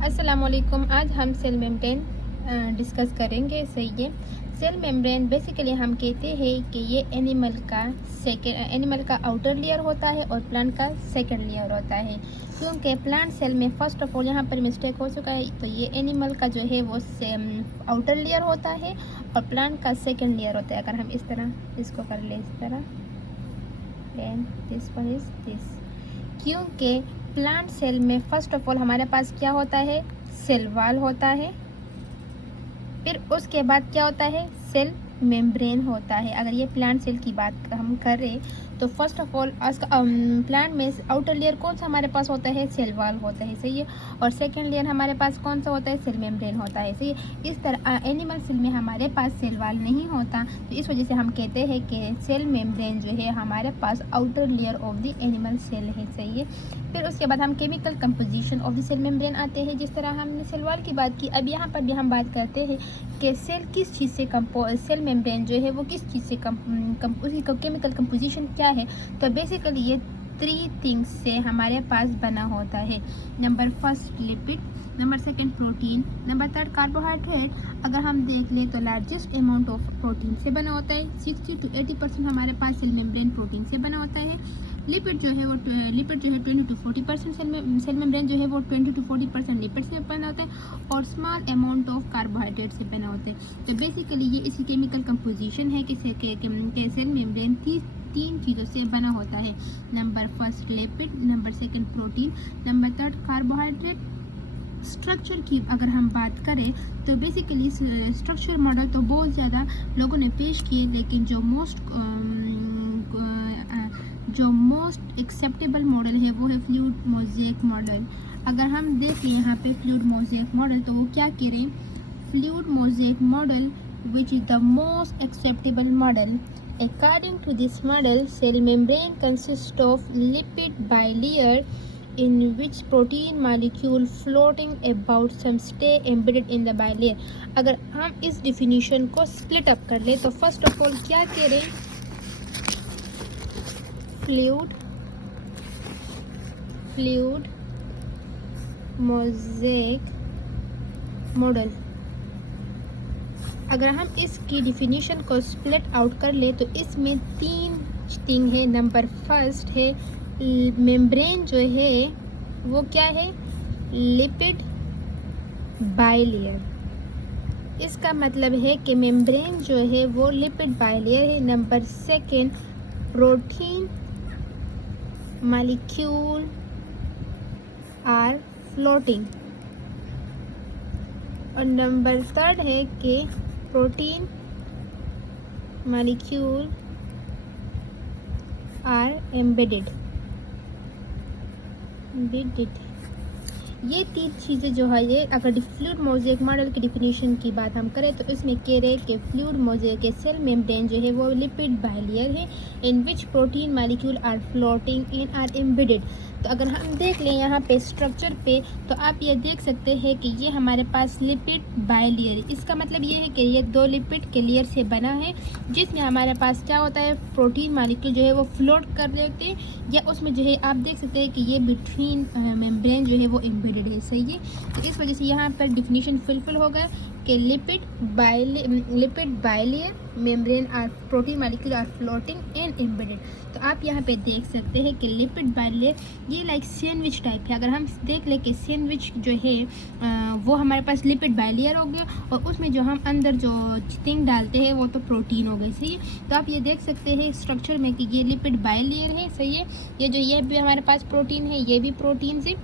अस्सलाम वालेकुम। आज हम सेल मेम्ब्रेन डिस्कस करेंगे। सही है। सेल मेम्ब्रेन बेसिकली हम कहते हैं कि ये एनिमल का आउटर लेयर होता है और प्लांट का सेकंड लेयर होता है। क्योंकि प्लांट सेल में फर्स्ट ऑफ ऑल यहाँ पर मिस्टेक हो चुका है, तो ये एनिमल का जो है वो आउटर लेयर होता है और प्लांट का सेकंड लेयर होता है। अगर हम इस तरह इसको कर ले, इस तरह, and this one is this. क्योंकि प्लांट सेल में फर्स्ट ऑफ ऑल हमारे पास क्या होता है, सेल वॉल होता है, फिर उसके बाद क्या होता है, सेल मेम्ब्रेन होता है। अगर ये प्लांट सेल की बात हम करें तो फर्स्ट ऑफ ऑल प्लांट में आउटर लेयर कौन सा हमारे पास होता है, सेल वॉल होता है। सही है। और सेकंड लेयर हमारे पास कौन सा होता है, सेल मेम्ब्रेन होता है। सही है। इस तरह एनिमल सेल में हमारे पास सेल वॉल नहीं होता, तो इस वजह से हम कहते हैं कि सेल मेम्ब्रेन जो है हमारे पास outer layer of the animal cell है। सही है। फिर उसके बाद हम chemical composition of the cell membrane आते हैं। जिस तरह हमने सेल वॉल की बात की, अब यहाँ पर भी हम बात करते हैं कि सेल किस चीज़ से सेल मेम्ब्रेन जो है वो किस चीज़ से उसकी केमिकल कंपोजिशन क्या है। तो बेसिकली ये 3 थिंग्स से हमारे पास बना होता है। Number first lipid, number second protein, number third carbohydrate. अगर हम देख ले तो लार्जेस्ट अमाउंट ऑफ प्रोटीन से बना होता है। 60 to 80% हमारे पास सेल मेम्ब्रेन प्रोटीन से बना होता है। लिपिड जो है 20 to 40%, सेल मेम्ब्रेन जो है वो 20 to 40% लिपिड से बना होता है और स्मॉल अमाउंट ऑफ कार्बोहाइड्रेट से बना होता है। तो बेसिकली ये इसी केमिकल कंपोजिशन है कि सेल मेम्ब्रेन 3 चीज़ों से बना होता है। Number first lipid, number second protein, number third carbohydrate. Structure की अगर हम बात करें तो बेसिकली स्ट्रक्चर मॉडल तो बहुत ज़्यादा लोगों ने पेश किए, लेकिन जो मोस्ट एक्सेप्टेबल मॉडल है वो है फ्लूइड मोज़ेक मॉडल। अगर हम देखें यहाँ पे फ्लूइड मोज़ेक मॉडल, तो वो क्या कह रहे हैं, fluid mosaic model which is the most acceptable model. According to this model, cell membrane consists of lipid bilayer in which protein molecule floating about some stay embedded in the bilayer. अगर हम इस definition को split up कर ले तो first of all क्या कह रहे हैं, फ्लूइड मोज़ेक मॉडल। अगर हम इसकी डिफिनीशन को स्प्लिट आउट कर ले तो इसमें 3 थिंग है। नंबर फर्स्ट है मेम्ब्रेन जो है वो क्या है, लिपिड बाइलेयर। इसका मतलब है कि मेम्ब्रेन जो है वो लिपिड बाइलेयर है। Number second, protein molecule are floating. और नंबर थर्ड है कि प्रोटीन मॉलिक्यूल आर एम्बेडेड। ये 3 चीज़ें जो है, ये अगर फ्लूइड मोज़ेक मॉडल की डिफिनीशन की बात हम करें तो इसमें कह रहे हैं कि फ्लूइड मोज़ेक के सेल मेम्ब्रेन जो है वो लिपिड बाइलेयर है in which protein molecule are floating in or embedded. तो अगर हम देख लें यहाँ पे स्ट्रक्चर पे, तो आप ये देख सकते हैं कि ये हमारे पास लिपिड बाइलेयर है। इसका मतलब ये है कि ये 2 लिपिड के लेयर से बना है, जिसमें हमारे पास क्या होता है, प्रोटीन मॉलिक्यूल जो है वो फ्लोट कर रहे होते हैं, या उसमें जो है आप देख सकते हैं कि ये बिटवीन मेम्ब्रेन जो है वो एम्बेडेड है। सही है। तो इस वजह से यहाँ पर डिफिनीशन फुलफिल हो गया कि lipid bilayer membrane are protein molecule are floating and embedded. तो आप यहाँ पे देख सकते हैं कि लिपिड बाइलेयर ये लाइक सैंडविच टाइप है। अगर हम देख लें कि सैंडविच जो है वो हमारे पास लिपिड बाइलेयर हो गया और उसमें जो हम अंदर जो थिंग डालते हैं वो तो प्रोटीन हो गई। सही है। तो आप ये देख सकते हैं स्ट्रक्चर में कि ये लिपिड बाइलेयर है। सही है। ये भी हमारे पास प्रोटीन है, ये भी प्रोटीन से,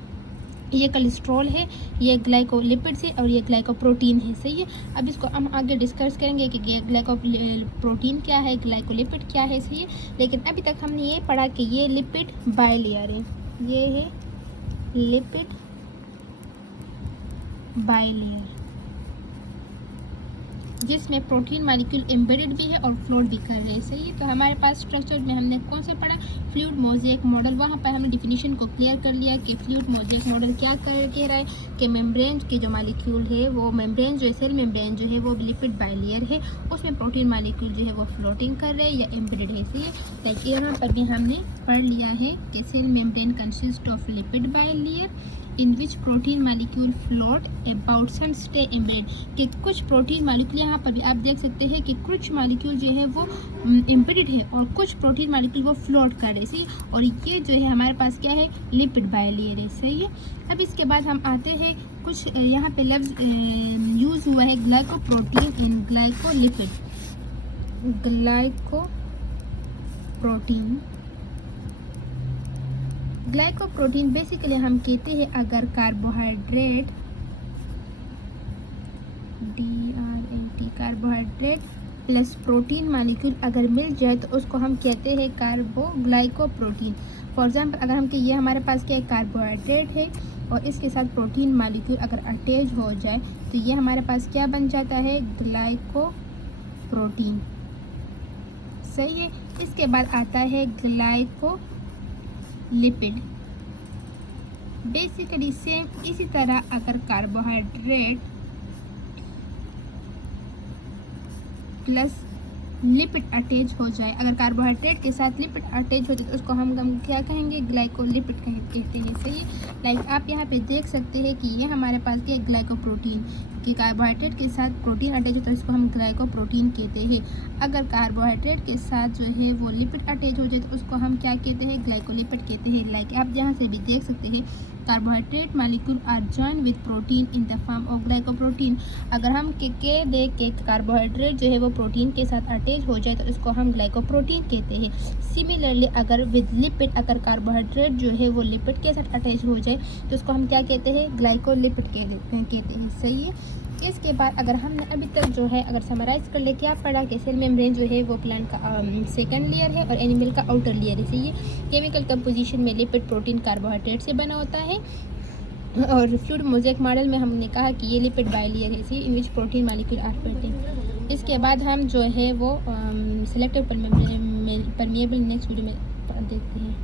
ये कोलेस्ट्रॉल है, ये ग्लाइकोलिपिड है और ये ग्लाइकोप्रोटीन है। सही है। अब इसको हम आगे डिस्कस करेंगे कि ये ग्लाइकोप्रोटीन क्या है, ग्लाइकोलिपिड क्या है। सही है। लेकिन अभी तक हमने ये पढ़ा कि ये लिपिड बाइलेयर है, ये है लिपिड बाइलेयर, जिसमें प्रोटीन मॉलिक्यूल एम्बेडेड भी है और फ्लोट भी कर रहे हैं। सही है। तो हमारे पास स्ट्रक्चर में हमने कौन से पढ़ा, फ्लूइड मोज़ेक मॉडल। वहाँ पर हमने डिफिनीशन को क्लियर कर लिया कि फ्लूइड मोज़ेक मॉडल क्या कह रहा है कि मेम्ब्रेन के जो मॉलिक्यूल है वो मेम्ब्रेन जो सेल मेम्ब्रेन जो है वो लिपिड बाइलेयर है, उसमें प्रोटीन मॉलिक्यूल जो है वो फ्लोटिंग कर रहे हैं या एम्बेडेड है। सही है। लाइक यहाँ पर भी हमने पढ़ लिया है कि cell membrane consist of lipid bilayer in which protein molecule float about some stay embedded, कि कुछ प्रोटीन मालिक्यूल, यहाँ पर भी आप देख सकते हैं कि कुछ मालिक्यूल जो है वो एम्बेडेड है और कुछ प्रोटीन मालिक्यूल वो फ्लोट कर रहे, सही। और ये जो है हमारे पास क्या है, लिपिड बाइलेयर है, सही है। अब इसके बाद हम आते हैं कुछ यहाँ पे लफ्ज़ यूज़ हुआ है glycoprotein and glycolipid. Glycoprotein basically हम कहते हैं अगर carbohydrate carbohydrate plus protein molecule अगर मिल जाए तो उसको हम कहते हैं ग्लाइकोप्रोटीन। फॉर एग्जांपल अगर हम ये हमारे पास क्या है, कार्बोहाइड्रेट है और इसके साथ प्रोटीन मालिक्यूल अगर अटैच हो जाए तो ये हमारे पास क्या बन जाता है, ग्लाइकोप्रोटीन, सही है। इसके बाद आता है ग्लाइकोलिपिड। बेसिकली सेम इसी तरह अगर कार्बोहाइड्रेट प्लस लिपिड अटैच हो जाए, अगर कार्बोहाइड्रेट के साथ लिपिड अटैच हो जाए तो उसको हम क्या कहेंगे, ग्लाइकोलिपिड कहते हैं, सही है। लाइक आप यहाँ पे देख सकते हैं कि ये हमारे पास क्या ग्लाइकोप्रोटीन, कि कार्बोहाइड्रेट के साथ प्रोटीन अटैच हो तो इसको हम ग्लाइकोप्रोटीन कहते हैं। अगर कार्बोहाइड्रेट के साथ जो है वो लिपिड अटैच हो जाए तो उसको हम क्या कहते हैं, ग्लाइकोलिपिड कहते हैं। लाइक आप यहाँ से भी देख सकते हैं carbohydrate molecule are join with protein in the form of glycoprotein. अगर हम के देख के कार्बोहाइड्रेट जो है वो प्रोटीन के साथ अटैच हो जाए तो इसको हम ग्लाइकोप्रोटीन कहते हैं। सिमिलरली अगर विद लिपिड, अगर कार्बोहाइड्रेट जो है वो लिपिड के साथ अटैच हो जाए तो उसको हम क्या कहते हैं, ग्लाइकोलिपिड कहते हैं, सही है। इसके बाद अगर हमने अभी तक जो है अगर समराइज कर ले, क्या पढ़ा कि सेल मेम्ब्रेन जो है वो प्लांट का सेकंड लेयर है और एनिमल का आउटर लेयर है, सही है। केमिकल कंपोजिशन में लिपिड, प्रोटीन, कार्बोहाइड्रेट से बना होता है और फ्लूइड मोज़ेक मॉडल में हमने कहा कि ये लिपिड बाइलेयर है, in which protein molecule are present. इसके बाद हम जो है वो सिलेक्टिव परमिएबल नेक्स्ट वीडियो में देखते हैं।